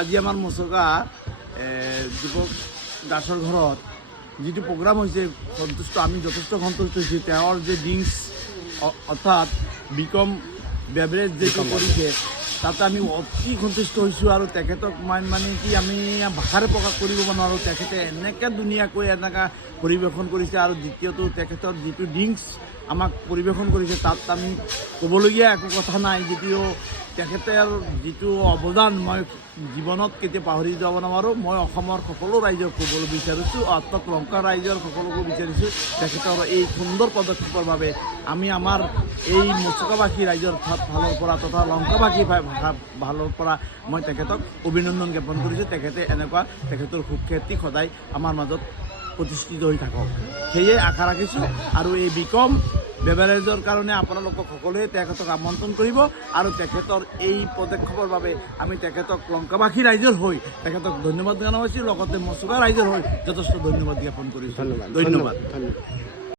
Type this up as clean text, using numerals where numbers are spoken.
আজি আমাৰ মচকা দীপক দাসৰ ঘৰত যিটো প্ৰগ্ৰাম হৈছে সন্তুষ্ট, আমি যথেষ্ট সন্তুষ্ট হৈছোঁ। তেওঁৰ যে ড্ৰিংকছ অৰ্থাৎ বিকম বেভাৰেজ যিটো কৰিছে তাতে আমি অতি সন্তুষ্ট হৈছোঁ। আৰু তেখেতক মানে কি আমি ভাষাৰে প্ৰকাশ কৰিব নোৱাৰোঁ। তেখেতে এনেকৈ ধুনীয়াকৈ এনেকুৱা পৰিৱেশন কৰিছে। আৰু দ্বিতীয়টো তেখেতৰ যিটো ড্ৰিংকছ আমাক পৰিৱেশন কৰিছে তাত আমি ক'বলগীয়া একো কথা নাই। যদিও তেখেতৰ যিটো অৱদান মই জীৱনত কেতিয়া পাহৰি যাব নোৱাৰোঁ। মই অসমৰ সকলো ৰাইজক ক'বলৈ বিচাৰিছোঁ, অৰ্থাৎ লংকা ৰাইজৰ সকলোকে বিচাৰিছোঁ তেখেতৰ এই সুন্দৰ পদক্ষেপৰ বাবে আমি আমাৰ এই মচকাবাসী ৰাইজৰ ফালৰ পৰা তথা লংকাবাসী ফালৰ পৰা মই তেখেতক অভিনন্দন জ্ঞাপন কৰিছোঁ। তেখেতে এনেকুৱা তেখেতৰ সুখ্যাতি সদায় আমাৰ মাজত প্ৰতিষ্ঠিত হৈ থাকক, সেয়ে আশা ৰাখিছোঁ। আৰু এই বিকম বেভাৰেজৰ কাৰণে আপোনালোকক সকলোৱে তেখেতক আমন্ত্ৰণ কৰিব। আৰু তেখেতৰ এই পদক্ষেপৰ বাবে আমি তেখেতক লংকাবাসী ৰাইজৰ হৈ তেখেতক ধন্যবাদ জনাইছোঁ, লগতে মচুকা ৰাইজৰ হৈ যথেষ্ট ধন্যবাদ জ্ঞাপন কৰিছোঁ। ধন্যবাদ।